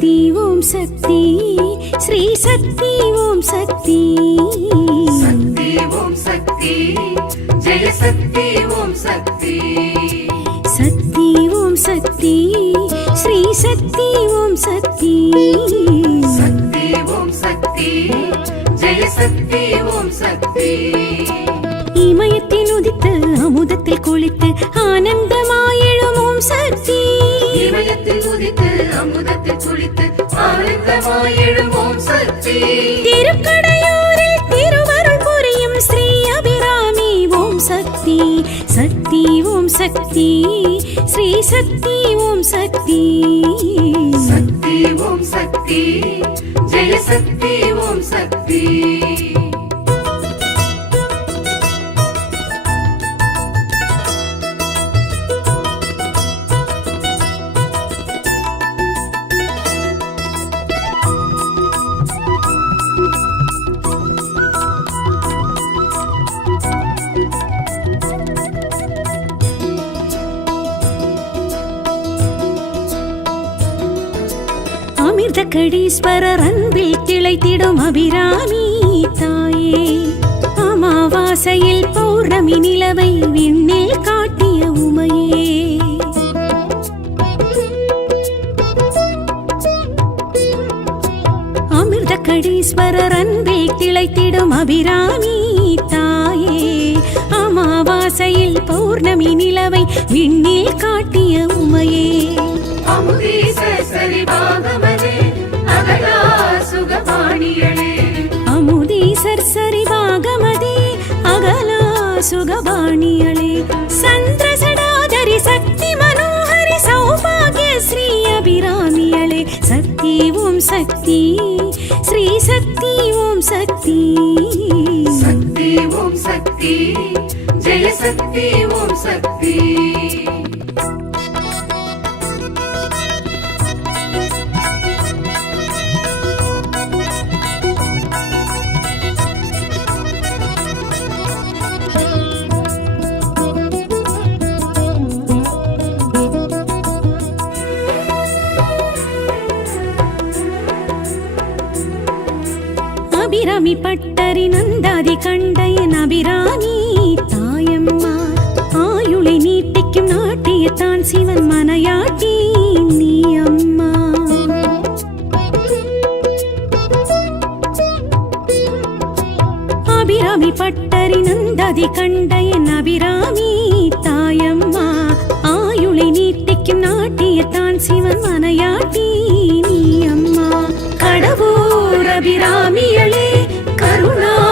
சக்தி ஓம் சக்தி ஸ்ரீ சக்தி ஓம் சக்தி சக்தி ஓம் சக்தி ஜெய சக்தி ஓம் சக்தி சக்தி ஓம் சக்தி ஸ்ரீ சக்தி ஓம் சக்தி சக்தி ஓம் சக்தி ஜெய சக்தி ஓம் சக்தி இமயத்தில் உதித்து அமுதத்தில் குளித்து ஆனந்தமாயெழும் ஓம் சக்தி இமயத்தில் உதித்து அமுதத்தில் குளித்து ஆனந்தமாய் எழும் ஓம் சக்தி திருக்கடையூரில் திருவருள் புரியும் ஸ்ரீ அபிராமி ஓம் சக்தி சக்தி ஓம் சக்தி ஸ்ரீ சக்தி ஓம் சக்தி சக்தி ஓம் சக்தி ஜெய சக்தி ஓம் சக்தி கடீஸ்வரர் அன்பில் திளைத்திடும் அபிராமி தாயே அமாவாசையில் பௌர்ணமி நிலவை விண்ணில் காட்டிய உமையே அமிர்த கடீஸ்வரர் அன்பில் திளைத்திடும் அபிராமி தாயே அமாவாசையில் பௌர்ணமி நிலவை விண்ணில் காட்டிய உமையே அமுதீசர் சரிபாகமதே அகலா சுகபாணியளே அமுதீசர் சரிபாகமதே அகலா சுகபாணியளே சந்திரசடாதரி சக்தி மனோஹரி சௌபாகிய ஸ்ரீ அபிராமியளே சக்தி ஓம் சக்தி ஸ்ரீ சக்தி ஓம் சக்தி சக்தி ஓம் சக்தி ஜெய சக்தி ஓம் சக்தி அபிராமி பட்டரி நந்தாதி கண்டையன் அபிராமி தாயம்மா ஆயுளை நீட்டிக்கும் நாட்டியத்தான் சிவன் மனையாட்டி நீ அம்மா அபிராமி பட்டரி நந்தாதி கண்டையன் அபிராமி தாயம்மா ஆயுளை நீட்டிக்கும் நாட்டியத்தான் சிவன் மனையாட்டி நீ அம்மா கடவுர் அபிராமியளே கருணாகரியானவளே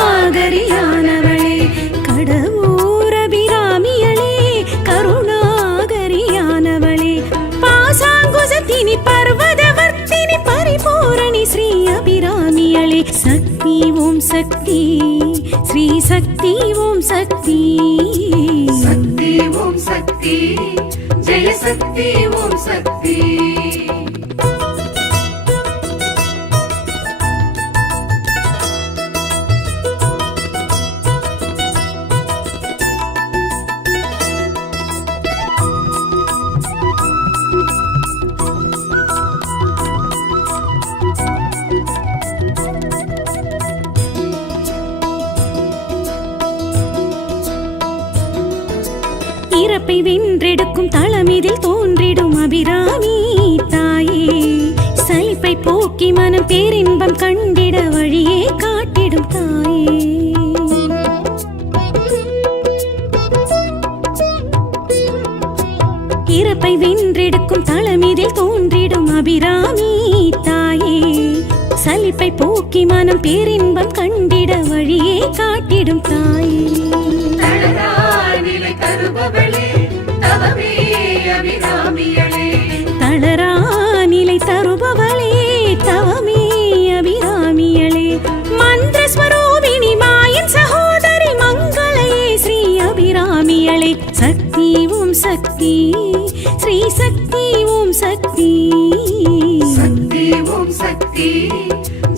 கடவுர் அபிராமியளே கருணாகரியானவளே பாசாங்குசத்தினி பர்வதவர்த்தினி பரிபூரணி ஸ்ரீ அபிராமியளே சக்தி ஓம் சக்தி ஸ்ரீ சக்தி ஓம் சக்தி சக்தி ஓம் சக்தி ஜெய சக்தி ஓம் சக்தி இறப்பை வென்றெடுக்கும் தளமிதில் தோன்றிடும் அபிராமி தாயே சலிப்பை போக்கி மனம் பேரின்பம் கண்டிட வழியே காட்டிடும் தாயே இறப்பை வென்றெடுக்கும் தளமிதில் தோன்றிடும் அபிராமி தாயே சலிப்பை போக்கி மனம் பேரின்பம் கண்டிட வழியே காட்டிடும் தாயே நிலை தருபவளே தவமே அபிராமியளே தளரா நிலை தருபவளே தவமே அபிராமியளே மந்திர ஸ்வரூபிணி மாயன் சகோதரி மங்களையே ஸ்ரீ அபிராமியளே சக்தி ஓம் சக்தி ஸ்ரீ சக்தி ஓம் சக்தி சக்தி ஓம் சக்தி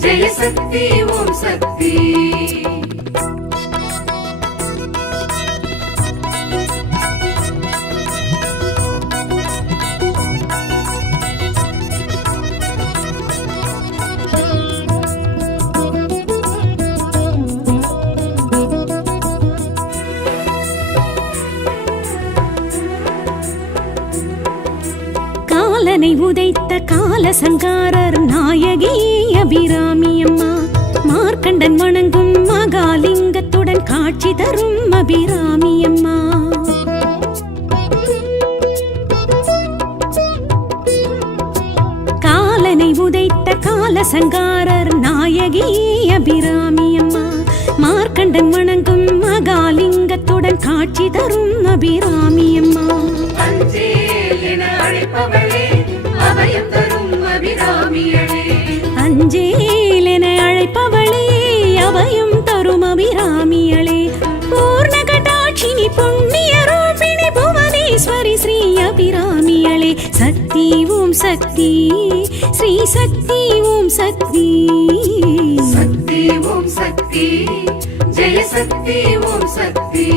ஜெய சக்தி ஓம் சக்தி காலனை உதைத்த காலசங்காரர் நாயகி அபிராமி அம்மா. மார்க்கண்டன் வணங்கும் மகாலிங்கத்துடன் காட்சி தரும் அபிராமி அம்மா. காலனை உதைத்த காலசங்காரர் நாயகி அபிராமி அம்மா. மார்க்கண்டன் வணங்கும் மகாலிங்கத்துடன் காட்சி தரும் அபிராமி அம்மா. அஞ்சேல் என அழைப்பவளே அபயம் தரும் அபிராமியளே. அஞ்சேல் என அழைப்பவளே அபயம் தரும் அபிராமியளே. பூர்ணகடாட்சினி புண்ணிய ரூபிணி புவனேஸ்வரி ஸ்ரீ அபிராமியளே. சக்தி ஓம் சக்தி ஸ்ரீ சக்தி ஓம் சக்தி. சக்தி ஓம் சக்தி ஜெய சக்தி ஓம் சக்தி.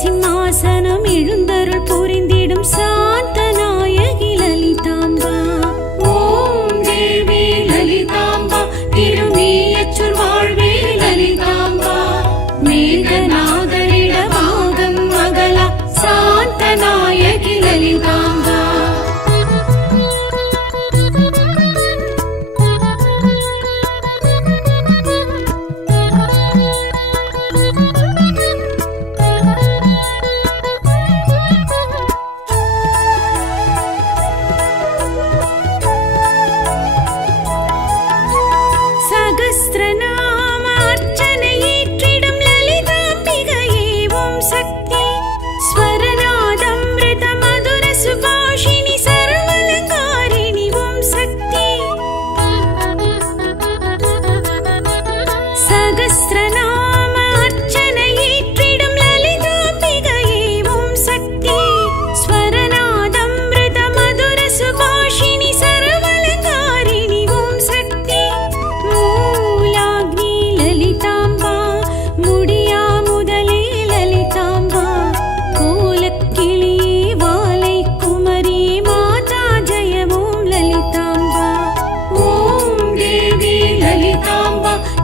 சிம்மாசனம் எழுந்தருள் புரிந்திடும் சாந்த நாயகி லலிதாம்பா. ஓம் தேவி லலிதாம்பா திருமீயச்சூர் வாழ்வே லலிதாம்பா. மேகநாதரிட பாகம் மகளா சாந்த நாயகி லலிதாம்பா.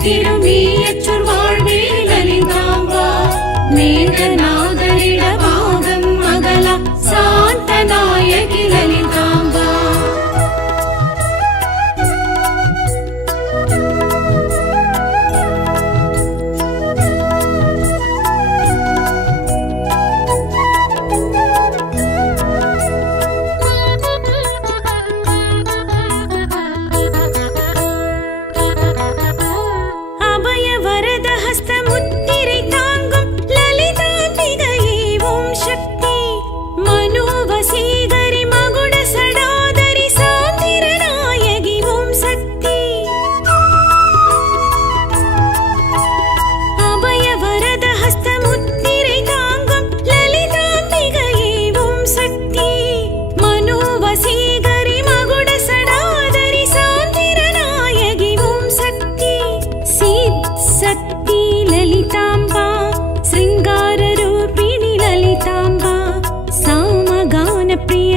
திருமீயச்சூர் வாழ்வே லலிதாம்பா. மேகநாதரிட பாகம் மகளா சாந்த நாயகி லலிதாம்பா.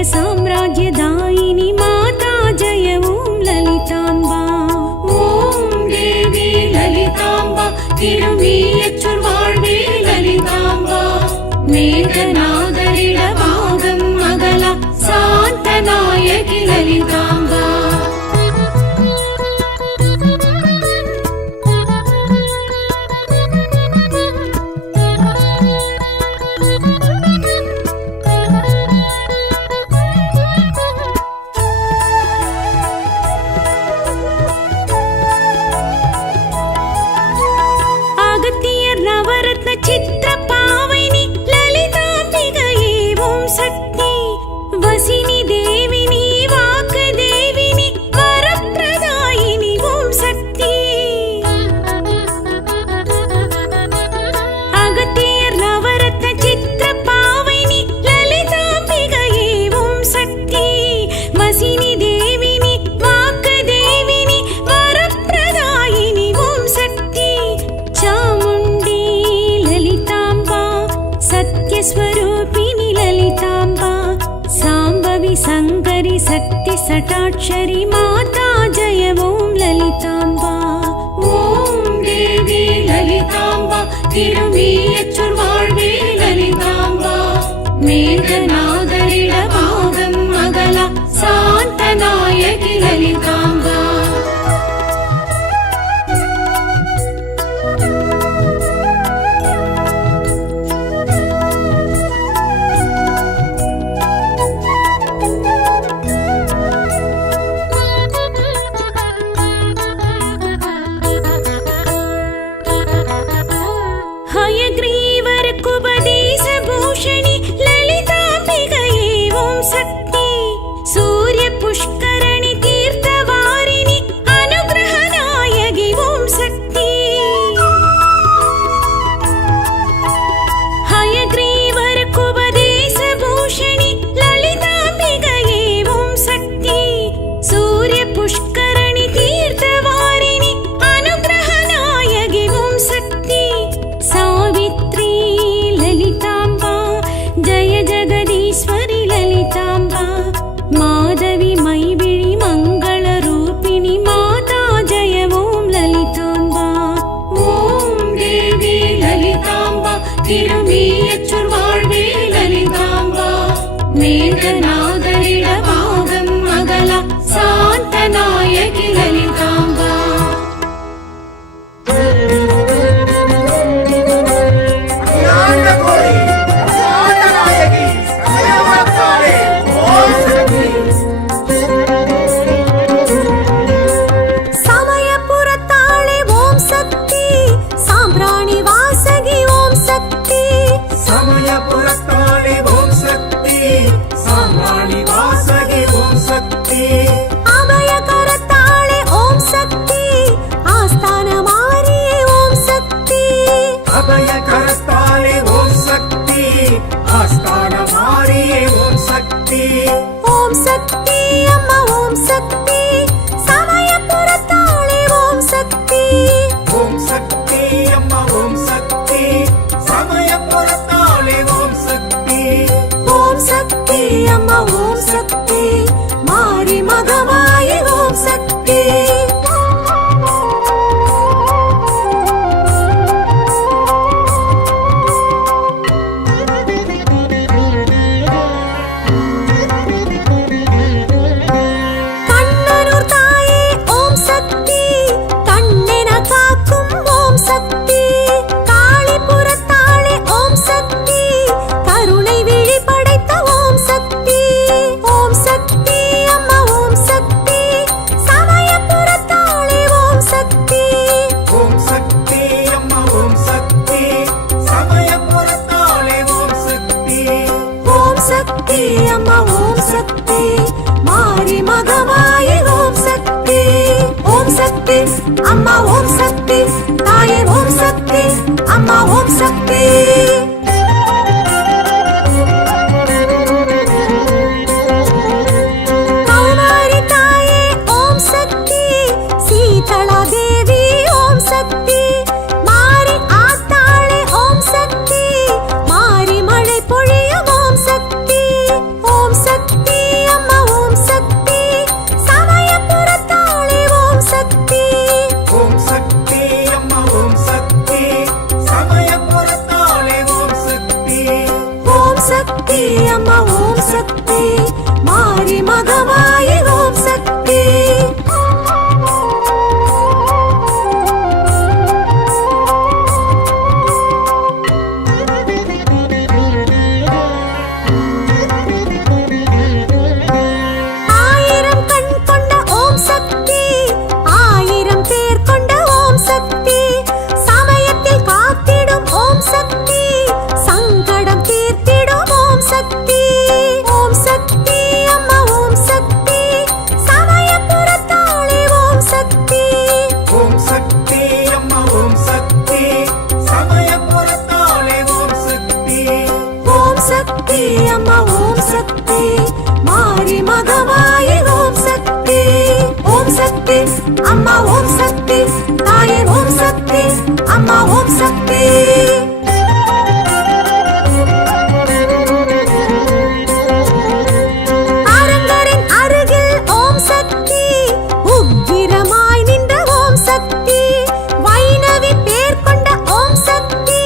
साम्राज्यदायिनी माता जय ओम ललितांबा. ओम देवी ललितांबा तिरुमीयच्चूर வாழ்வே ललितांबा. மேகநாதரிட பாகம் மகளா சாந்த நாயகி லலிதாம்பா. சக்தி வசினி தேவினி வாக்கு திருமீயச்சொர் வாழ்வே லலிதாம்பா மேகநாதரிடமாகம் மகளா சாந்தநாயகி லலிதாம்பா हयग्रीवरकुपदेशभूषणि ललिताम्बिकये ॐ शक्ति सूर्यपुष्करणि तीर्थवारिणि अनुग्रहनायकि ॐ शक्ति हयग्रीवरकुपदेशभूषणि ललिताम्बिकये ॐ शक्ति सूर्यपुष्करणि तीर्थवारिणि अनुग्रहनायकि ॐ शक्ति सावित्री ललिताम्बा जय जगदीश्वरि ललिताम्बा माधवी मैविळि मङ्गलरूपिणि माता जय ॐ ललिताम्बा ॐ देवी ललिताम्बा திருமீயச்சொர் வாழ்வே லலிதாம்பா மேகநாதரிடமாகம் மகளா சாந்தநாயகி லலிதாம்பா समयपुरताळे ॐ शक्ति साम्राणि वासगि ॐ शक्ति समयपुरताळे ॐ शक्ति साम्राणि वासगि ॐ शक्ति अभयकरताळे ॐ शक्ति आस्थानमारिये ॐ शक्ति अभयकरताळे ॐ शक्ति आस्थानमारिये ॐ शक्ति ॐ शक्ति अम्मा ॐ शक्ति समयपुरताळे ॐ शक्ति ॐ शक्ति अम्मा ॐ शक्ति समयपुरताळे ॐ शक्ति ॐ शक्ति अम्मा ॐ शक्ति मारि मगवायि ॐ शक्ति कण्णनूर ताये ॐ शक्ति कण्णेन काक्कुम ॐ शक्ति काळीपुरताळे ॐ शक्ति करुणै विळि पடைத்த ॐ शक्ति ॐ शक्ति अम्मा ॐ शक्ति समयपुरताळे ॐ शक्ति ॐ शक्ति अम्मा ॐ शक्ति समयपुरताळे ॐ शक्ति ॐ शक्ति अम्मा ॐ शक्ति मारि मगवायि ॐ शक्ति ॐ शक्ति अम्मा ॐ शक्ति ताये ॐ शक्ति अम्मा ॐ शक्ति कौमारी ताये ॐ शक्ति शीतला देवी ॐ शक्ति मारि आत्ताळे ॐ शक्ति मारि मळे पोळियुम ॐ शक्ति ॐ शक्ति अम्मा ॐ शक्ति समयपुरताळे ॐ शक्ति ॐ शक्ति अम्मा ॐ शक्ति समयपुरताळे ॐ शक्ति ॐ शक्ति अम्मा ॐ शक्ति मारि मगवायि ॐ शक्ति ஆயிரம் கண் கொண்ட ஓம் சக்தி ஆயிரம் பேர் கொண்ட ஓம் சக்தி சமயத்தில் காத்திடும் ஓம் சக்தி சங்கடம் தீர்த்திடும் ஓம் சக்தி ஓம் சக்தி அம்மா ஓம் சக்தி சமயபுரத்தாளே ஓம் சக்தி ॐ शक्ति अम्मा ॐ शक्ति समयपुरताळे ॐ शक्ति ஓம் சக்தி அம்மா ஓம் சக்தி மாரி மகவாயி ஓம் சக்தி ஓம் சக்தி அம்மா ஓம் சக்தி தாயே ஓம் சக்தி அம்மா ஓம் சக்தி அரங்கரின் அருகில் ஓம் சக்தி உக்கிரமாய் நின்ற ஓம் சக்தி வைணவி பேர் கொண்ட ஓம் சக்தி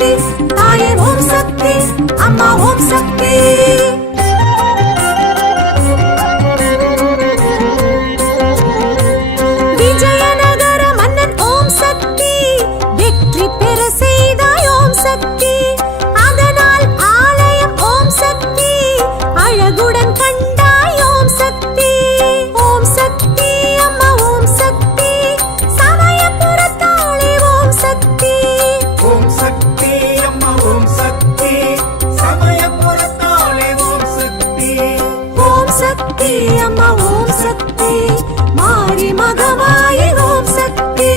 சக்தி தாயே ஓம் சக்தி அம்மா ஓம் சக்தி விஜயநகர மன்னன் ஓம் சக்தி வெற்றி பெற செய்தாய் ஓம் சக்தி அதனால் ஆலயம் ஓம் சக்தி அழகுடன் கண்டாய் ஓம் சக்தி ஓம் சக்தி அம்மா ஓம் சக்தி சமயபுரத்தாளே ஓம் சக்தி ஓம் சக்தி அம்மா ஓம் சக்தி சமயபுரத்தாளே ஓம் சக்தி ஓம் சக்தி அம்மா ஓம் சக்தி மாரி மகமாயி ஓம் சக்தி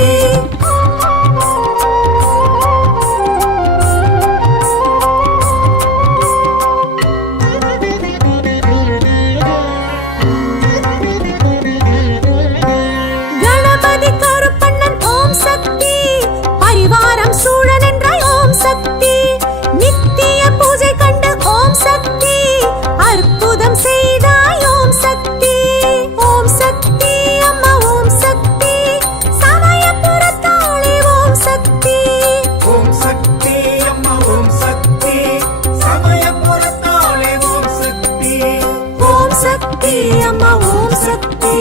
கணபதி கருப்பண்ணன் ஓம் சக்தி பரிவாரம் சூழன் என்றாய் ஓம் சக்தி நித்திய பூஜை கண்டு ஓம் சக்தி அற்புதம் செய்தாய் ஓம் சக்தி ஓம் சக்தி அம்மா ஓம் சக்தி சமயபுரத்தாளே ஓம் சக்தி ஓம் சக்தி அம்மா ஓம் சக்தி சமயபுரத்தாளே ஓம் சக்தி ஓம் சக்தி அம்மா ஓம் சக்தி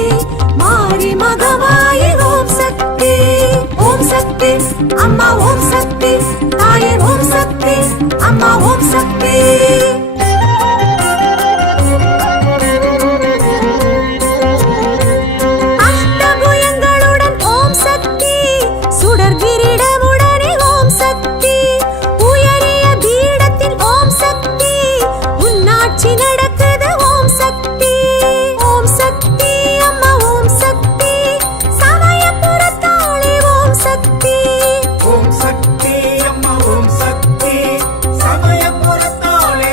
மாரி மகமாயி ஓம் சக்தி ஓம் சக்தி அம்மா ஓம் சக்தி தாயே ஓம் சக்தி அம்மா ஓம் சக்தி அஷ்டபுயங்களுடன் ஓம் சக்தி சுடர் கிரீடமுடனே ஓம் சக்தி உயரிய பீடத்தில் ஓம் சக்தி உன்னாட்சி நடக்குது ஓம் சக்தி ஓம் சக்தி அம்மா ஓம் சக்தி சமயபுரத்தாளே ஓம் சக்தி ஓம் சக்தி அம்மா ஓம் சக்தி சமயபுரத்தாளே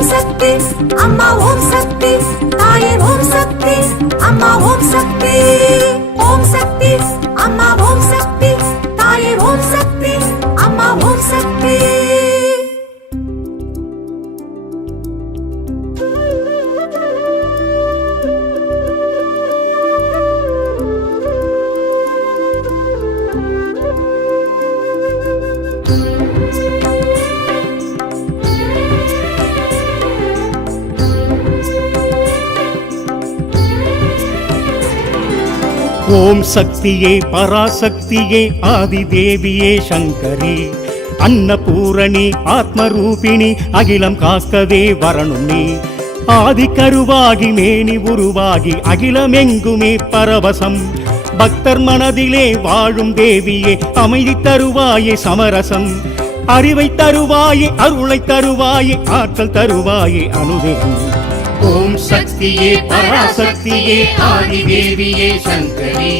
ஓம் சக்தி அம்மா ஓம் சக்தி தாயே ஓம் சக்தி அம்மா ஓம் சக்தி ஓம் சக்தி அம்மா ஓம் சக்தி தாயே ஓம் சக்தி அம்மா ஓம் சக்தி ஓம் சக்தியே பராசக்தியே ஆதிதேவியே சங்கரி அன்னபூரணி ஆத்மரூபிணி அகிலம் காக்கவே வரணும் நீ ஆதி கருவாகி மேனி உருவாகி அகிலமெங்குமே பரவசம் பக்தர் மனதிலே வாழும் தேவியே அமைதி தருவாயே சமரசம் அறிவை தருவாயே அருளை தருவாயே ஆற்றல் தருவாயே அனுதினம் ஓம் சக்தியே பராசக்தியே ஆதிதேவியே சங்கரி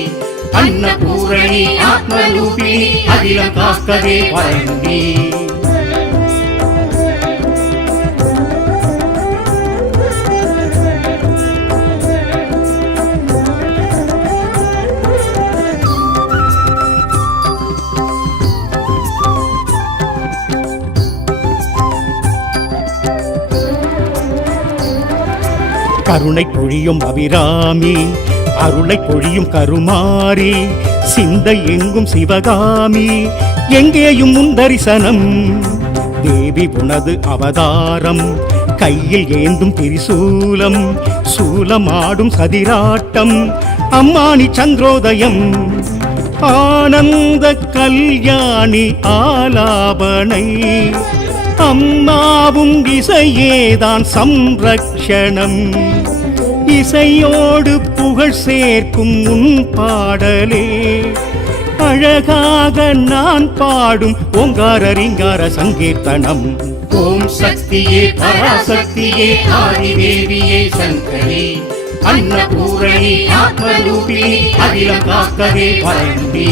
அன்னபூரணி ஆத்மரூபிணி அகிலம் காக்கவே வரணும் நீ கருணை பொழியும் அபிராமி அருளை பொழியும் கருமாரி சிந்தை எங்கும் சிவகாமி எங்கேயும் உன் தரிசனம் தேவி உனது அவதாரம் கையில் ஏந்தும் திரிசூலம் சூலமாடும் சதிராட்டம் அம்மானி சந்திரோதயம் ஆனந்த கல்யாணி ஆலாபனை அம்மாவும் இசையேதான் சம்ரக்ஷணம் இசையோடு புகழ் சேர்க்கும் உன் பாடலே அழகாக நான் பாடும் ஓங்கார ரீங்கார சங்கீர்த்தனம் ஓம் சக்தியே பராசக்தியே ஆதிதேவியே சங்கரி அன்னபூரணி ஆத்மரூபிணி அகிலம் காக்கவே வரணும் நீ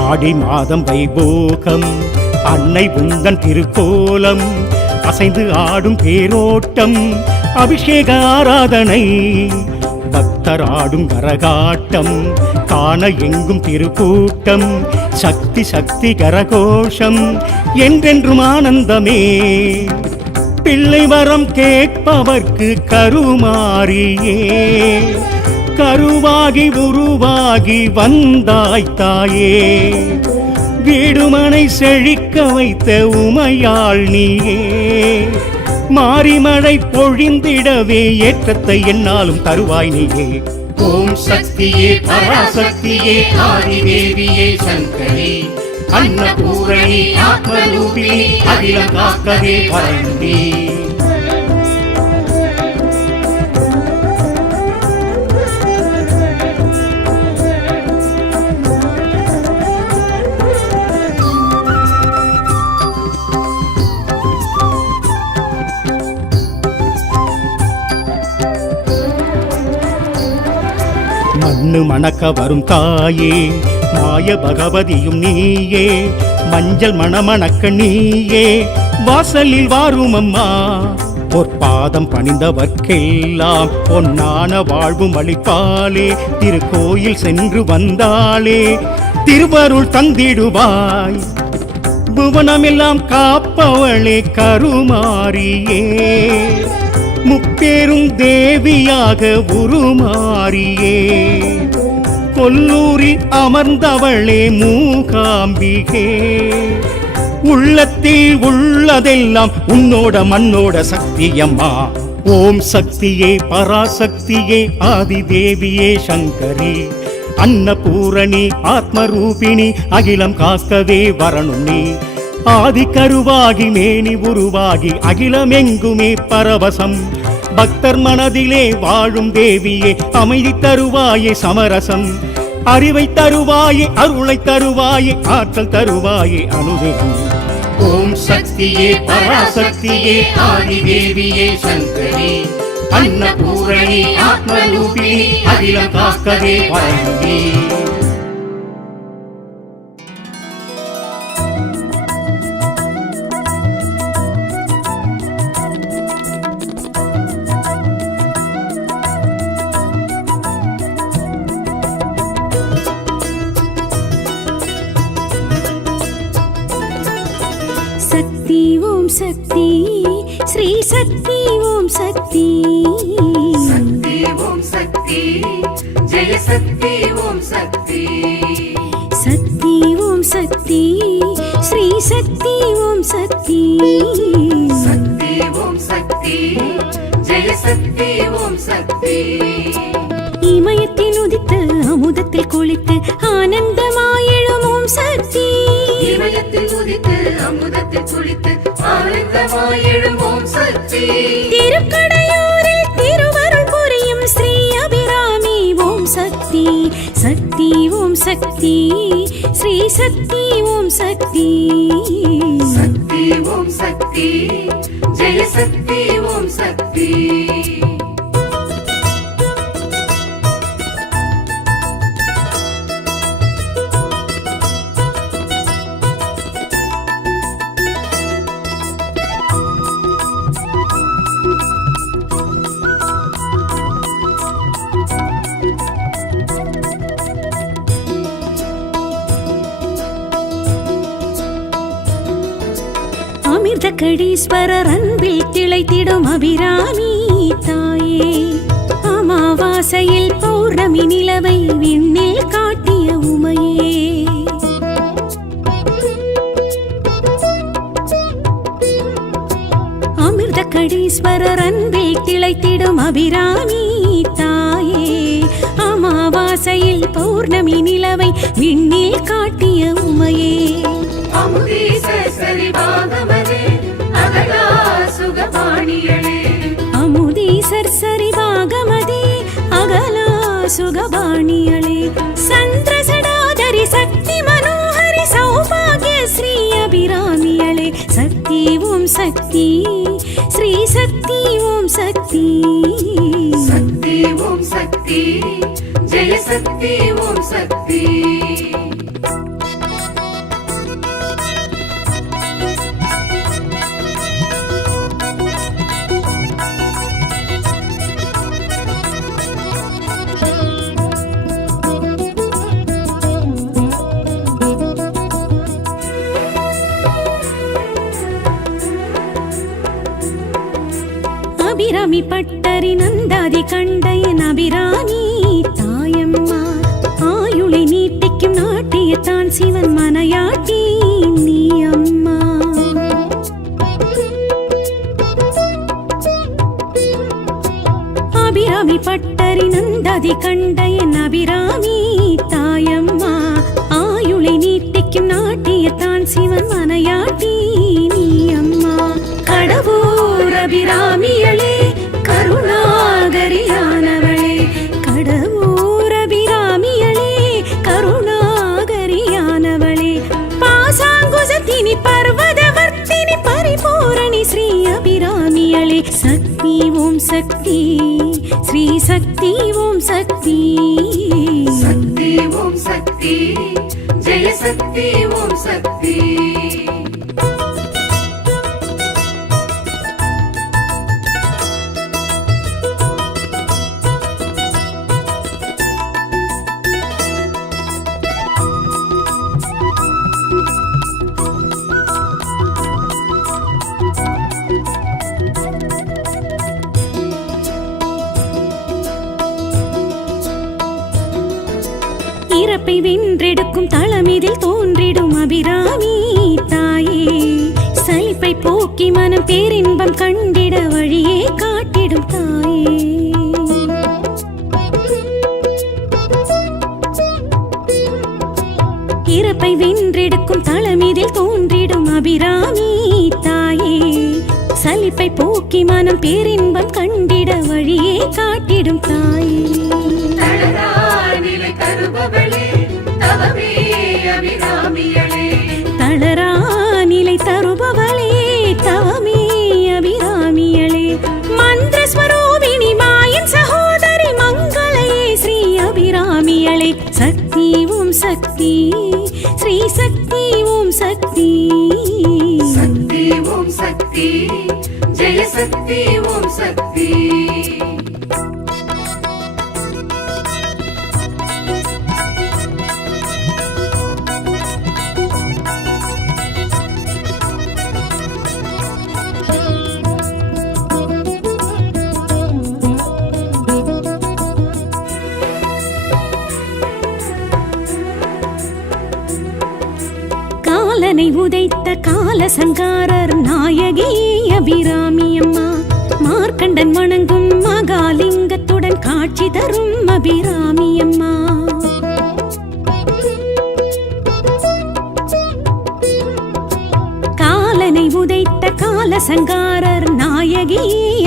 ஆடி மாதம் வைபோகம் அன்னை உந்தன் திருக்கோலம் அசைந்து ஆடும் தேரோட்டம் அபிஷேக ஆராதனை பக்தர் ஆடும் கரகாட்டம் காண எங்கும் திருக்கூட்டம் சக்தி சக்தி கரகோஷம் என்றென்றும் ஆனந்தமே பிள்ளை வரம் கேட்பவர்க்கு கருமாரியே கருவாகி உருவாகி வந்தாய் தாயே வீடுமனை செழிக்க வைத்த உமையாள் நீயே மாரிமழை பொழிந்திடவே ஏற்றத்தை என்னாலும் தருவாய் நீயே ஓம் சக்தியே பராசக்தியே ஆதிதேவியே சங்கரி அன்னபூரணி ஆத்மரூபிணி அகிலம் காக்கவே வரணும் நீ மண்ணு மணக்க வரும் தாயே மாய பகவதியும் நீயே மஞ்சள் மணமணக்க நீயே வாசலில் வாரும் அம்மா பொற்பாதம் பணிந்தவர்க்கெல்லாம் பொன்னான வாழ்வும் அளிப்பாளே திருக்கோயில் சென்று வந்தாளே திருவருள் தந்திடுவாய் புவனமெல்லாம் காப்பவளே கருமாரியே முப்பேரும் தேவியாக உருமாறியே கொல்லூரி அமர்ந்தவளே மூகாம்பிகே உள்ளத்தில் உள்ளதெல்லாம் உன்னோட மண்ணோட சக்தியம்மா ஓம் சக்தியே பராசக்தியே ஆதிதேவியே சங்கரி அன்னபூரணி ஆத்மரூபிணி அகிலம் காக்கவே வரணும் நீ ஆதி கருவாகி மேனி உருவாகி அகிலமெங்குமே பரவசம் பக்தர் மனதிலே வாழும் தேவியே அமைதி தருவாயே சமரசம் அறிவை தருவாயே அருளை தருவாயே ஆற்றல் தருவாயே அனுதினம். ஓம் சக்தியே பராசக்தியே ஆதிதேவியே சங்கரி அன்னபூரணி ஆத்மரூபிணி அகிலம் காக்கவே வழங்கி. சக்தி ஓம் சக்தி ஸ்ரீ சக்தி ஓம் சக்தி. சக்தி ஓம் சக்தி ஜெய சக்தி ஓம் சக்தி. சக்தி ஓம் சக்தி ஸ்ரீ சக்தி ஓம் சக்தி. சக்தி ஓம் சக்தி ஜெய சக்தி ஓம் சக்தி. இமயத்தில் உதித்து அமுதத்தில் குளித்து ஆனந்தமாயெழும் ஓம் சக்தி. இமயத்தில் உதித்து அமுதத்தில் குளித்து ஆனந்தமாய் எழும் ஓம் சக்தி. திருக்கடையூரில் திருவருள் புரியும் ஸ்ரீ அபிராமி ஓம் சக்தி. சக்தி ஓம் சக்தி ஸ்ரீ சக்தி ஓம் சக்தி. சக்தி ஓம் சக்தி ஜெய சக்தி ஓம் சக்தி. அமிர்தகடீஸ்வரர் அன்பில் திளைத்திடும் அபிராமி தாயே. அமாவாசையில் பௌர்ணமி நிலவை விண்ணில் காட்டிய உமையே. அமிர்தகடீஸ்வரர் அன்பில் திளைத்திடும் அபிராமி தாயே. அமாவாசையில் பௌர்ணமி நிலவை விண்ணில் காட்டிய உமையே. அமுதீசர் சரிபாகமதே அகலா சுகபாணியளே. அமுதீசர் சரிபாகமதே அகலா சுகபாணியளே. சந்திரசடாதரி சக்தி மனோஹரி சௌபாகிய ஸ்ரீ அபிராமியளே. சக்தி ஓம் சக்தி ஸ்ரீ சக்தி ஓம் சக்தி. சக்தி ஓம் சக்தி ஜெய சக்தி ஓம் சக்தி. அபிராமி பட்டரி நந்தாதி கண்டையன் அபிராமி தாயம்மா. ஆயுளை நீட்டிக்கும் நாட்டியத்தான் சிவன் மனையாட்டி நீ அம்மா. அபிராமி பட்டரி நந்தாதி கண்டையன் அபிராமி தாயம்மா. ஆயுளை நீட்டிக்கும் நாட்டியத்தான் சிவன் மனையாட்டி நீ அம்மா. கடவுர் அபிராமியளே கருணாகரியானவளே. கடவுர் அபிராமியளே கருணாகரியானவளே. பாசாங்குசத்தினி பர்வதவர்த்தினி பரிபூரணி ஸ்ரீ அபிராமியளே. சக்தி ஓம் சக்தி ஸ்ரீ சக்தி ஓம் சக்தி. சக்தி ஓம் சக்தி ஜெய சக்தி ஓம் சக்தி. இறப்பை வென்றெடுக்கும் தளமிதில் தோன்றிடும் அபிராமி தாயே. சலிப்பை போக்கி மனம் பேரின்பம் கண்டிட வழியே காட்டிடும் தாயே. இறப்பை வென்றெடுக்கும் தளமிதில் தோன்றிடும் அபிராமி தாயே. சலிப்பை போக்கி மனம் பேரின்பம் கண்டிட வழியே காட்டிடும் தாயே. தளரா நிலை தருபவளே அபிராமியளே சக்தி ஓம் சக்தி ஸ்ரீ சக்தி ஓம் சக்தி சக்தி ஓம் சக்தி ஜெய சக்தி ஓம் சக்தி காலனை உதைத்த காலசங்காரர் நாயகி அபிராமி அம்மா மார்க்கண்டன் வணங்கும் மகாலிங்கத்துடன் காட்சி தரும் அபிராமி அம்மா காலனை உதைத்த காலசங்காரர் நாயகி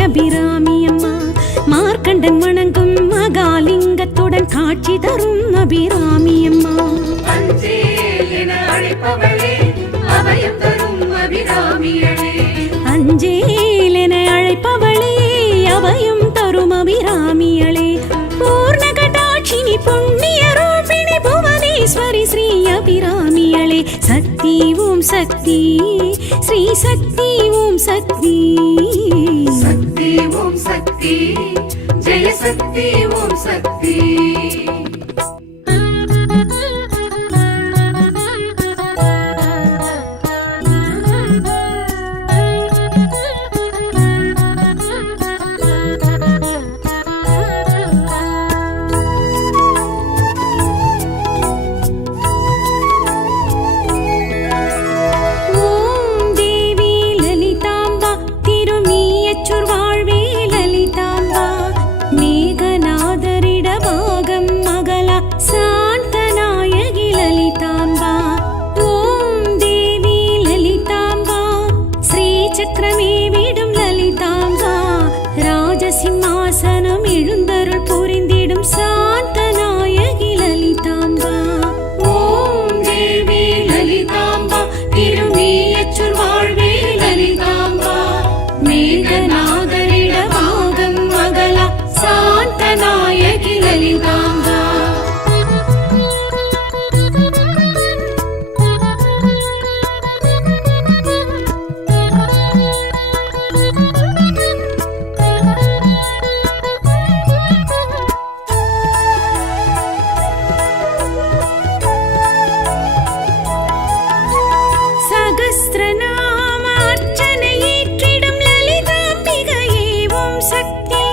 அபிராமி அம்மா மார்க்கண்டன் வணங்கும் மகாலிங்கத்துடன் காட்சி தரும் அபிராமி அம்மா அஞ்சேல் என அழைப்பவளே அபயம் தரும் அபிராமியளே அஞ்சேல் என அழைப்பவளே அபயம் தரும் அபிராமியளே பூர்ண கடாட்சினி புண்ணிய ரூபிணி புவனேஸ்வரி ஸ்ரீ அபிராமியளே சக்தி ஓம் சக்தி ஸ்ரீ சக்தி ஓம் சக்தி சக்தி ஓம் சக்தி ஜெய சக்தி ஓம் சக்தி ஓம் தேவி லலிதாம்பா திருமீயச்சூர் வாழ்வே லலிதாம்பா மேகநாதரிட பாகம் மகளா சாந்தநாயகி லலிதாம்பா ஓம் தேவி லலிதாம்பா ஸ்ரீ சக்கரமே விடும் லலிதாம்பா ராஜசிம்மாசனம் எழுந்தருள் புரிந்திடும் சாந்தநாயகி லலிதாம்பா ஓம் தேவி லலிதாம்பா திருமீயச்சூர் வாழ்வே லலிதாம்பா மேகநாதரிட பாகம் மகளா சாந்தநாயகி லலிதாம்பா சகஸ்ரநாம அர்ச்சனையேற்றிடும் லலிதாம்பிகையே ஓம் சக்தி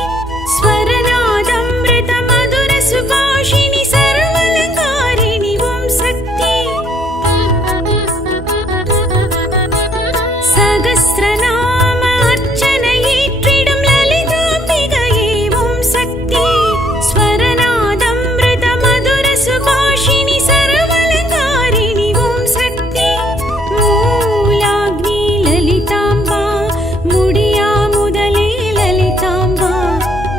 ஸ்வரநாதம்ருத மதுர சுபாஷினி சர்வலங்காரிணி ஓம் சக்தி சகஸ்ரநாம அர்ச்சனையேற்றிடும் லலிதாம்பிகையே ஓம் சக்தி ஸ்வரநாதம்ருத மதுர சுபாஷினி சர்வலங்காரிணி ஓம் சக்தி மூலாக்னி லலிதாம்பா முடியா முதலே லலிதாம்பா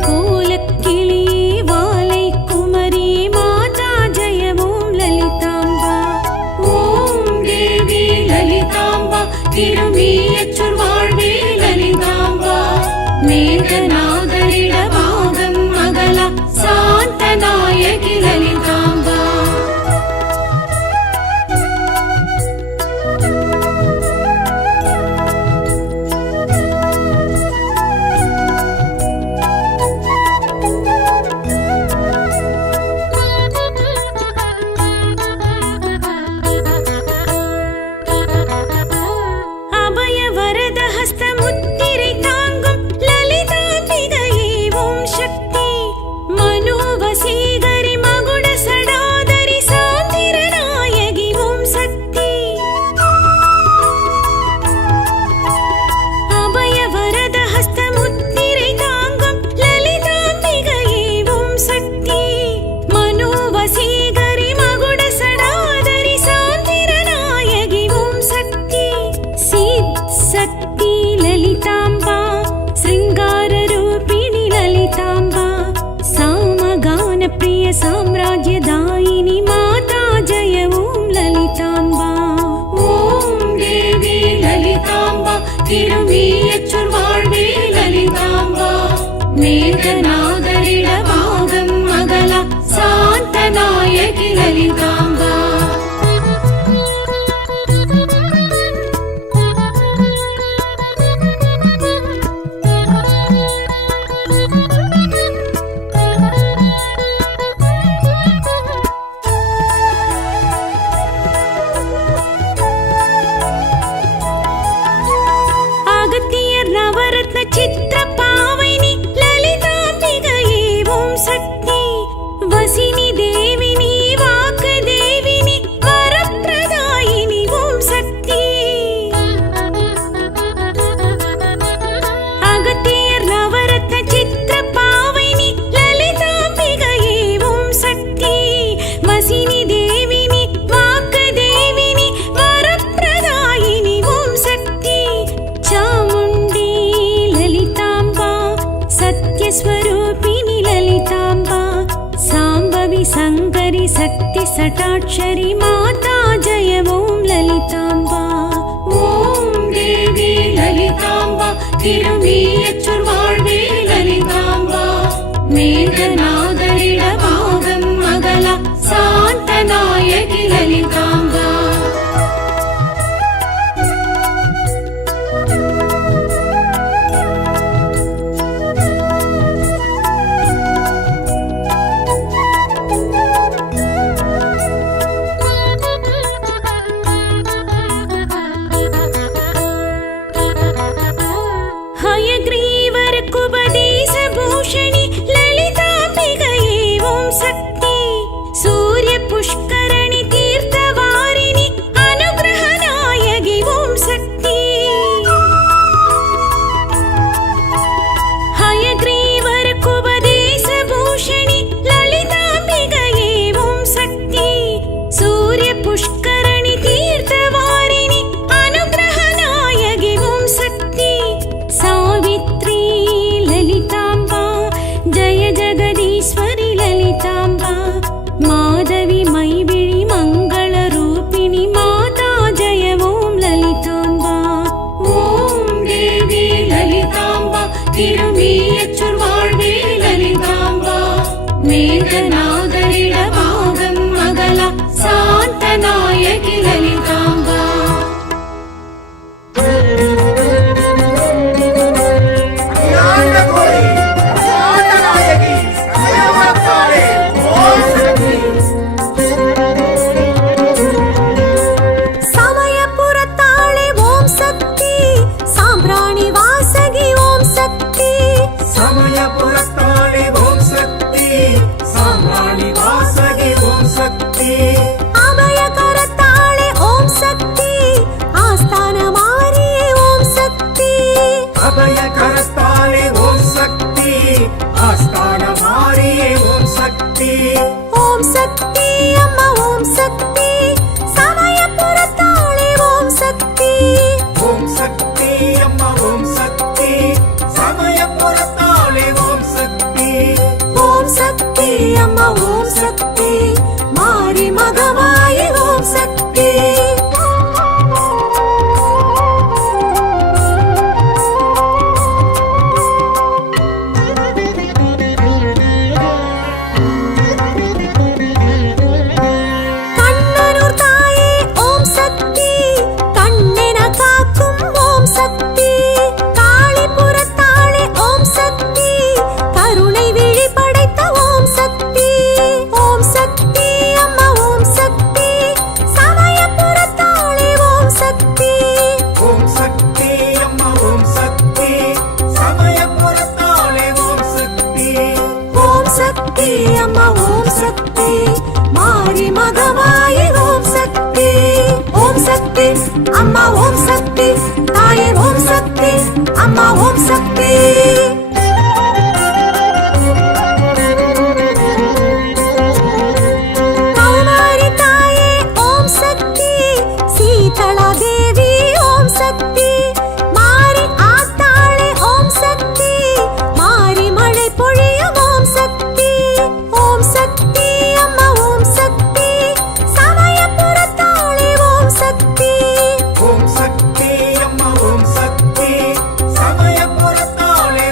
கோலக்கிளி வாலை குமரி மாதா ஜெய ஓம் லலிதாம்பா ஓம் தேவி லலிதாம்பா திருமீயச்சூர் வாழ்வே லலிதாம்பா மேகநாதரிட பாகம் மகளா சாந்தநாயகி லலிதாம்பா அபய வரத ஹஸ்த முத்திரை தாங்கும் லலிதாம்பிகையே ஓம் சக்தி மனோவசீகரி மகுட சடாதரி சாந்திரநாயகி ஓம் சக்தி அபய வரத ஹஸ்த முத்திரை தாங்கும் லலிதாம்பிகையே ஓம் சக்தி மனோவசீகரி மகுட சடாதரி சாந்திரநாயகி ஓம் சக்தி சித் சக்தி லலிதாம்பா சிருங்கார ரூபிணி லலிதாம்பா சாமகான பிரிய சாம்ராஜ்யதாயினி மாதா ஜெய ஓம் லலிதாம்பா ஓம் தேவி லலிதாம்பா திருமீயச்சூர் வாழ்வே லலிதாம்பா மேகநாதரிட பாகம் மகளா சாந்தநாயகி மசினி தேவினி வாக்கு தேவினி வரப்பிரதாயினி ஓம் சக்தி அகத்தியர் நவரத்ன சித்திர பாவைனி லலிதாம்பிகையே ஓம் சக்தி மசினி தேவினி வாக்கு தேவினி வரப்பிரதாயினி ஓம் சக்தி சாமுண்டி லலிதாம்பா சத்யஸ்வரூபிணி லலிதாம்பா சாம்பவி சங்கரி சக்தி சட்டாட்சரி மாதா ஜய ஓம் லலிதாம்பா ஓம் தேவி லலிதாம்பா திருமீயச்சூர் வாழ்வே லலிதாம்பா மேகநாதரிட பாகம் மகள சாந்தநாயகி லலிதாம்பா ஹயக்ரீவருக்குபதேச பூஷணி லலிதாம்பிகையே ஓம் சக்தி சூரிய புஷ்கரணி தீர்த்தவாரிணி அனுகிரக நாயகி ஓம் சக்தி ஹயக்ரீவருக்குபதேச பூஷணி லலிதாம்பிகையே ஓம் சக்தி சூரிய புஷ்கரணி தீர்த்தவாரிணி அனுகிரக நாயகி ஓம் சக்தி சாவித்ரி லலிதாம்பா ஜய ஜகதீஸ்வரி லலிதாம்பா மாதவி மைவிழி மங்கள ரூபிணி மாதா ஜய ஓம் லலிதாம்பா ஓம் தேவி லலிதாம்பா திருமீயச்சூர் வாழ்வே லலிதாம்பா மேகநாதரிட பாகம் மகள சாந்தநாயகி லலிதாம்பா ஞானகோரி சாந்தநாயகி சமயவரத்தாளே ஓம் சக்தி சமயபுரத்தாளே ஓம் சக்தி சாம்பிராணி வாசகி ஓம் சக்தி சமயபுரத்தாளே ஓம் சக்தி சாம்ராணி வாசகி ஓம் சக்தி அபயகரத்தாளே ஓம் சக்தி ஆஸ்தான மாரியே ஓம் சக்தி அபயகரத்தாளே ஓம் சக்தி ஆஸ்தான மாரியே ஓம் சக்தி ஓம் சக்தி அம்மா ஓம் சக்தி சமயபுரத்தாளே ஓம் சக்தி ஓம் சக்தி அம்மா ஓம் சக்தி சமயபுரத்தாளே ஓம் சக்தி ஓம் சக்தி அம்மா ஓம் சக்தி மாரி மகமாயி ஓம் சக்தி கண்ணனூர் தாயே ஓம் சக்தி கண்ணென காக்கும் ஓம் சக்தி காளிபுரத்தாளே ஓம் சக்தி கருணை விழி படைத்த ஓம் சக்தி ஓம் சக்தி அம்மா ஓம் சக்தி சமயபுரத்தாளே ஓம் சக்தி ஓம் சக்தி அம்மா ஓம் சக்தி சமயபுரத்தாளே ஓம் சக்தி ஓம் சக்தி அம்மா ஓம் சக்தி மாரி மகமாயி ஓம் சக்தி ஓம் சக்தி அம்மா ஓம் சக்தி தாயே ஓம் சக்தி அம்மா ஓம் சக்தி கௌமாரி தாயே ஓம் சக்தி சீதளா தேவி ஓம் சக்தி மாரி ஆத்தாளே ஓம் சக்தி மாரி மழை பொழியும் ஓம் சக்தி ஓம் சக்தி அம்மா ஓம் சக்தி சமயபுரத்தாளே ஓம் சக்தி ஓம் சக்தி அம்மா ஓம் சக்தி சமயபுரத்தாளே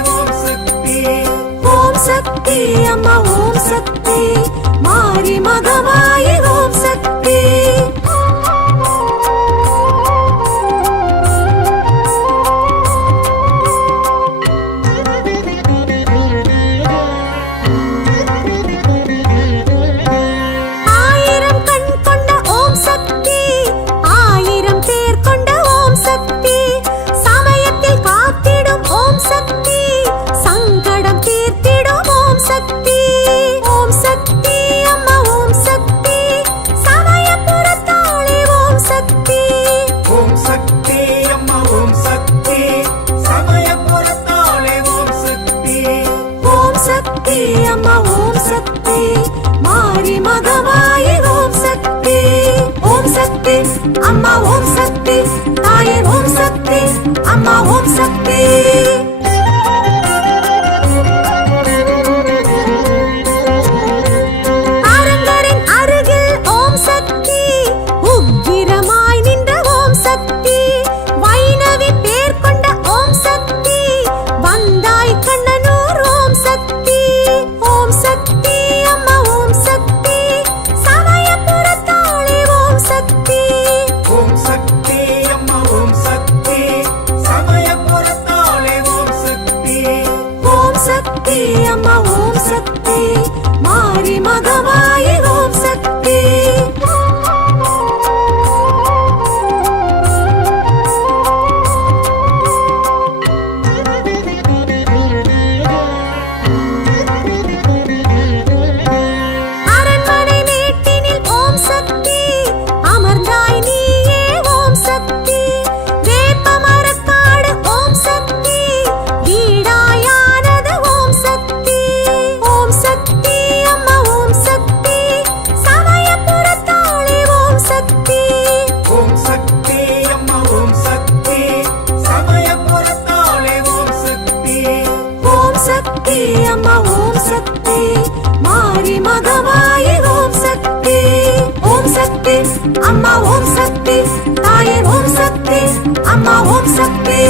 அம்மா ஓம் சக்தி.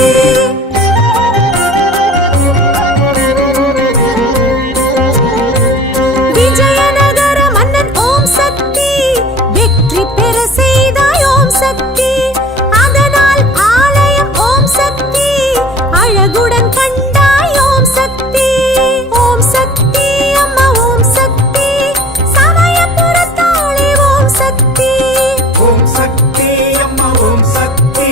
விஜயநகர மன்னன் ஓம் சக்தி, வெற்றி பெற செய்தாய் ஓம் சக்தி. அதனால் ஆலயம் ஓம் சக்தி, அழகுடன் கண்டாய் ஓம் சக்தி. ஓம் சக்தி அம்மா ஓம் சக்தி, சமயபுரத்தாளே ஓம் சக்தி. ஓம் சக்தி அம்மா ஓம் சக்தி,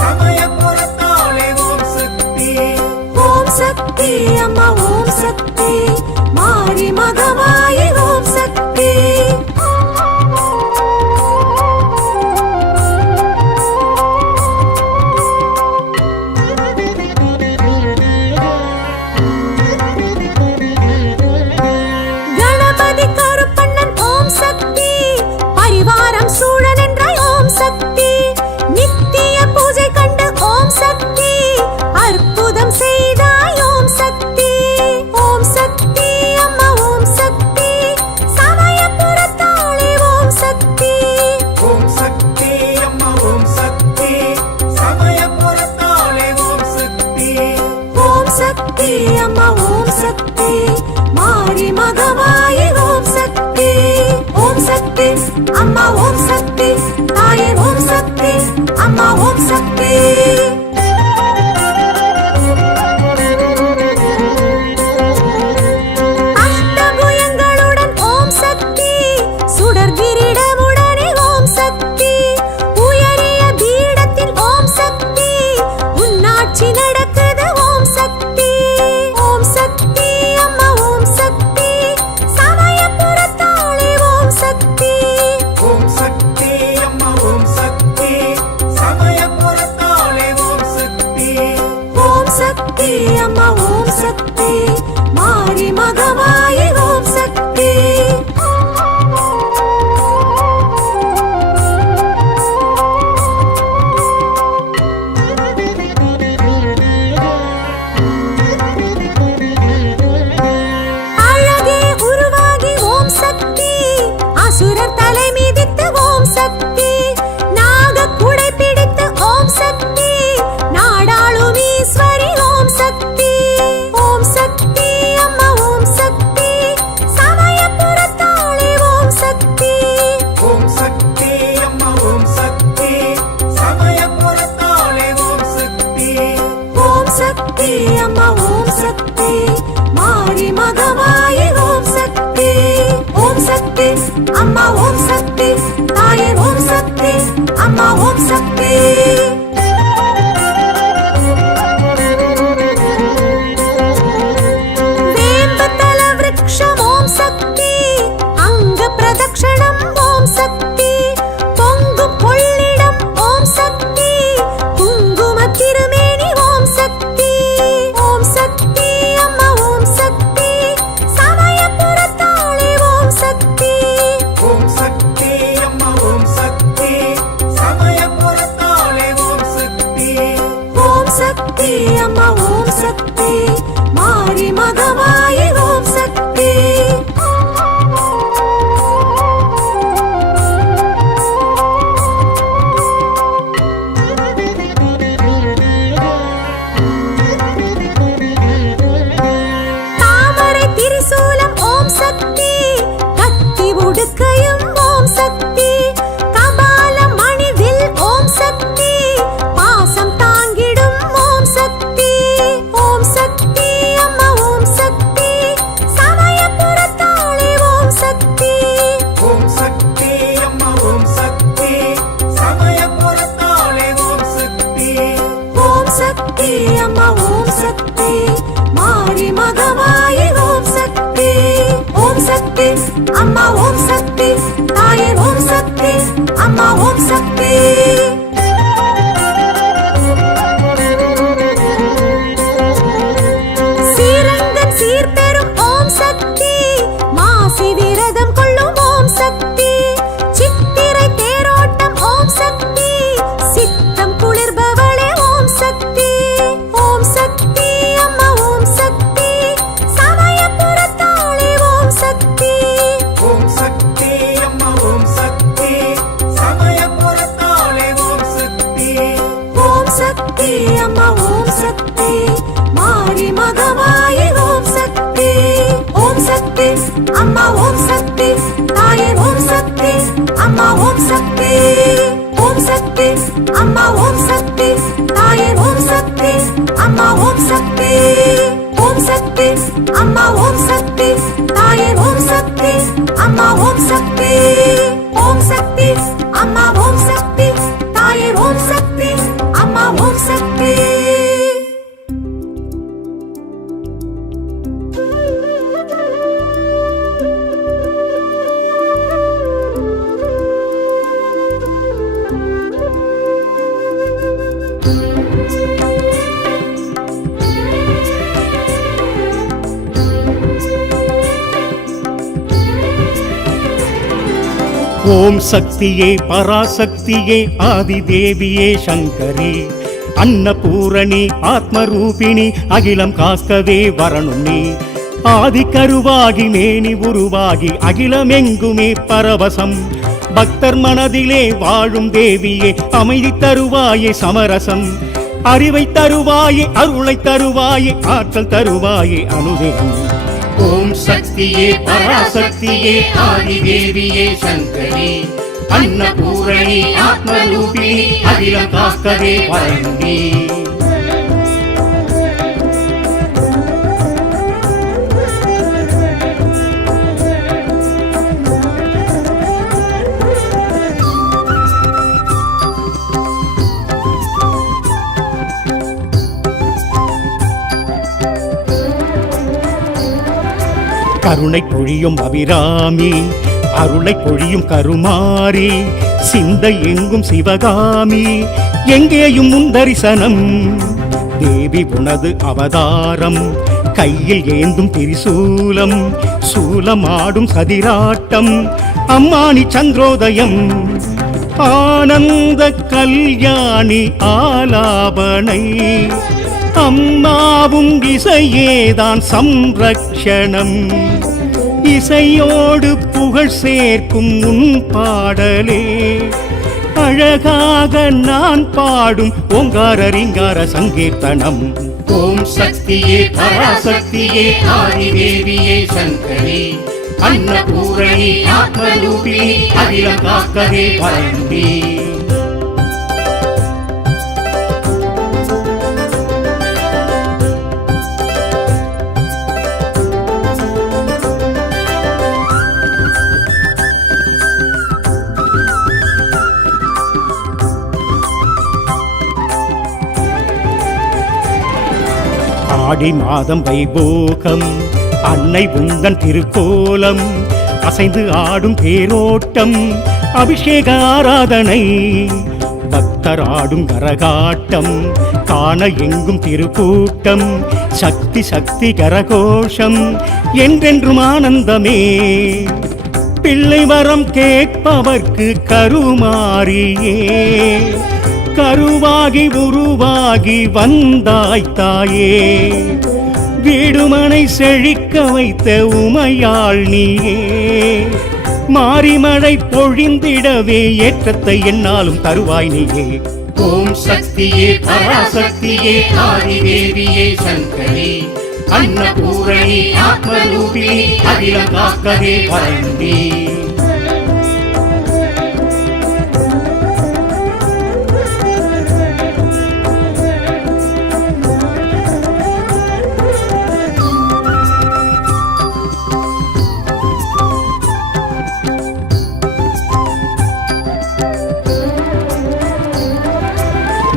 சமயபுரத்தாளே ஓம் சக்தி. ஓம் சக்தி அம்மா ஓம் சக்தி, மாரி மகமாயி ஓம் சக்தி. கணபதி கருப்பண்ணன் ஓம் சக்தி, பரிவாரம் சூழ நின்றாய் ஓம் சக்தி. நித்திய பூஜை கண்டு ஓம் சக்தி, அற்புதம் செய்தாய் ஓம் சக்தி. ஓம் சக்தி அம்மா ஓம் சக்தி, சமயபுரத்தாளே ஓம் சக்தி. ஓம் சக்தி அம்மா ஓம் சக்தி, சமயபுரத்தாளே ஓம் சக்தி. ஓம் சக்தி அம்மா ஓம் சக்தி, மாரி மகமாயி ஓம் சக்தி. ஓம் சக்தி அம்மா ஓம் சக்தி, தாயே ஓம் சக்தி, அம்மா ஓம் சக்தி. அஷ்டபுயங்களுடன் ஓம் சக்தி, சுடர் கிரீடமுடனே ஓம் சக்தி. உயரிய பீடத்தில் ஓம் சக்தி, உன்னாட்சி நடக்குது ஓம் சக்தி. ஓம் சக்தி அம்மா ஓம் சக்தி, சமயபுரத்தாளே ஓம் சக்தி. ஓம் சக்தி அம்மா ஓம் சக்தி, சமயபுரத்தாளே ஓம் சக்தி. ஓம் சக்தி அம்மா ஓம் சக்தி, மாரி மகமாயி ஓம் சக்தி. அழகே உருவாகி ஓம் சக்தி, அசுரர் தலை மிதித்து ஓம் சக்தி. நாகக் குடை பிடித்து ஓம் சக்தி, நாடாளும் ஈஸ்வரி ஓம் சக்தி. ஓம் சக்தி அம்மா ஓம் சக்தி, சமயபுரத்தாளே ஓம் சக்தி. ஓம் சக்தி அம்மா ஓம் சக்தி, சமயபுரத்தாளே ஓம் சக்தி. ஓம் சக்தி அம்மா ஓம் சக்தி, மாரி மகமாயி ஓம் சக்தி. ஓம் சக்தி அம்மா ஓம் சக்தி, தாயே ஓம் சக்தி, அம்மா ஓம் சக்தி. வேம்பதல விருக்ஷம் ஓம் சக்தி, அங்க பிரதக்ஷணம் ஓம் சக்தி. பொங்கு கொள்ளிடம் ஓம் சக்தி, குங்கும திருமேனி ஓம் சக்தி. ஓம் சக்தி அம்மா ஓம் சக்தி, சமயபுரத்தாளே ஓம் சக்தி. ஓம் சக்தி அம்மா ஓம் சக்தி, சமயபுரத்தாளே ஓம் சக்தி. ஓம் சக்தி அம்மா ஓம் சக்தி, மாரி மகமாயி ஓம் சக்தி. தாமரை திரிசூலம் ஓம் சக்தி, கத்தி உடுக்கையும் ஓம் சக்தி. கபால மணிவில் ஓம் சக்தி, பாசம் தாங்கிடும் ஓம் சக்தி. ஓம் சக்தி அம்மா ஓம் சக்தி, சமயபுரத்தாளே ஓம் சக்தி. ஓம் சக்தி அம்மா ஓம் சக்தி, சமயபுரத்தாளே ஓம் சக்தி. ஓம் சக்தி அம்மா ஓம் சக்தி, மாரி மகமாயி ஓம் சக்தி. ஓம் சக்தி அம்மா ஓம் சக்தி, தாயே ஓம் சக்தி, அம்மா ஓம் சக்தி. சீரங்கன் சீர்பெறும் ஓம் சக்தி, மாசி விரதம் கொள்ளும் ஓம் சக்தி. சித்திரை தேரோட்டம் ஓம் சக்தி, சித்தம் குளிர்பவளே ஓம் சக்தி. ஓம் சக்தி அம்மா ஓம் சக்தி, சமயபுரத்தாளே ஓம் சக்தி. ஓம் சக்தி அம்மா ஓம் சக்தி, சமயபுரத்தாளே ஓம் ஓம் சக்தி தாயே ஓம் சக்தி அம்மா ஓம் சக்தி ஓம் சக்தி அம்மா ஓம் சக்தி தாயே ஓம் சக்தி அம்மா ஓம் சக்தி ஓம் சக்தி அம்மா ஓம் சக்தி தாயே ஓம் சக்தி அம்மா ஓம் சக்தி ஓம் சக்தி அம்மா ஓம் சக்தி தாயே ஓம் சக்தி அம்மா ஓம் சக்தி. ஓம் சக்தியே பராசக்தியே ஆதிதேவியே சங்கரி அன்னபூரணி ஆத்மரூபிணி அகிலம் காக்கவே வரணும் நீ ஆதி கருவாகி மேனி உருவாகி அகிலமெங்குமே பரவசம் பக்தர் மனதிலே வாழும் தேவியே அமைதி தருவாயே சமரசம் அறிவை தருவாயே அருளை தருவாயே ஆற்றல் தருவாயே அனுதினம் ஓம் சக்தியே பராசக்தியே ஆதிதேவியே சங்கரி அன்னபூரணி ஆத்மரூபிணி அகிலம் காக்கவே வரணும் நீ. கருணை பொழியும் அபிராமி அருளை பொழியும் கருமாரி சிந்தை எங்கும் சிவகாமி எங்கேயும் முந்தரிசனம் தேவி உனது அவதாரம் கையில் ஏந்தும் திரிசூலம் சூலமாடும் சதிராட்டம் அம்மானி சந்திரோதயம் ஆனந்த கல்யாணி ஆலாபனை அம்மாவும் இசையேதான் சம்ரக்ஷணம் இசையோடு புகழ் சேர்க்கும் உன் பாடலே அழகாக நான் பாடும் ஓங்கார ரீங்கார சங்கீர்த்தனம் ஓம் சக்தியே பராசக்தியே ஆதிதேவியே சங்கரி அன்னபூரணி ஆத்மரூபிணி அகிலம் காக்கவே வரணும் நீ. ஆடி மாதம் வைபோகம் அன்னை உந்தன் திருக்கோலம் அசைந்து ஆடும் தேரோட்டம் அபிஷேக ஆராதனை பக்தர் ஆடும் கரகாட்டம் காண எங்கும் திருக்கூட்டம் சக்தி சக்தி கரகோஷம் என்றென்றும் ஆனந்தமே பிள்ளை வரம் கேட்பவர்க்கு கருமாரியே கருவாகி உருவாகி வந்தாய் தாயே வீடுமனை செழிக்க வைத்த உமையாள் நீயே மாரிமழை பொழிந்திடவே ஏற்றத்தை என்னாலும் தருவாய் நீயே ஓம் சக்தியே பராசக்தியே ஆதிதேவியே சங்கரி அன்னபூரணி ஆத்மரூபிணி அகிலம் காக்கவே வரணும் நீ.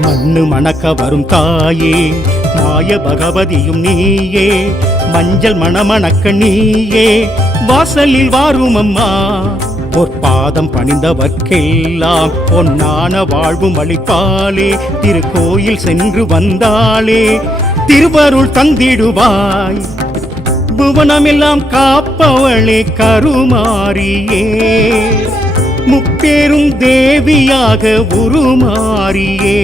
மண்ணு மணக்க வரும் தாயே மாய பகவதியும் நீயே மஞ்சள் மணமணக்க நீயே வாசலில் வாரும் அம்மா பொற்பாதம் பணிந்தவர்க்கெல்லாம் பொன்னான வாழ்வும் அளிப்பாளே திருக்கோயில் சென்று வந்தாளே திருவருள் தந்திடுவாய் புவனமெல்லாம் காப்பவளே கருமாரியே முப்பேரும் தேவியாக உருமாறியே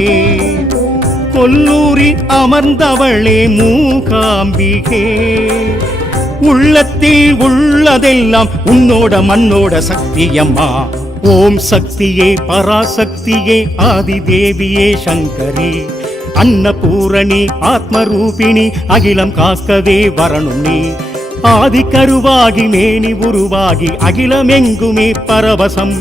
கொல்லூரில் அமர்ந்தவளே மூகாம்பிகே உள்ளத்தில் உள்ளதெல்லாம் உன்னோட மண்ணோட சக்தியம்மா ஓம் சக்தியே பராசக்தியே ஆதிதேவியே சங்கரி அன்னபூரணி ஆத்மரூபிணி அகிலம் காக்கவே வரணும் நீ ஆதி கருவாகி மேனி உருவாகி அகிலமெங்குமே பரவசம்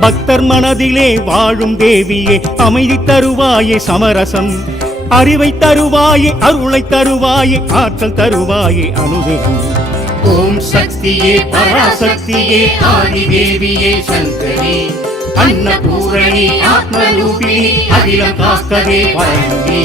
பக்தர் மனதிலே வாழும் தேவியே அமைதி தருவாயே சமரசம் அறிவை தருவாயே அருளை தருவாயே ஆற்றல் தருவாயே அனுதினம் ஓம் சக்தியே பராசக்தியே ஆதி தேவியே சங்கரி அன்னபூரணி ஆத்மரூபிணி அகிலம் காக்கவே வாழ்ந்தே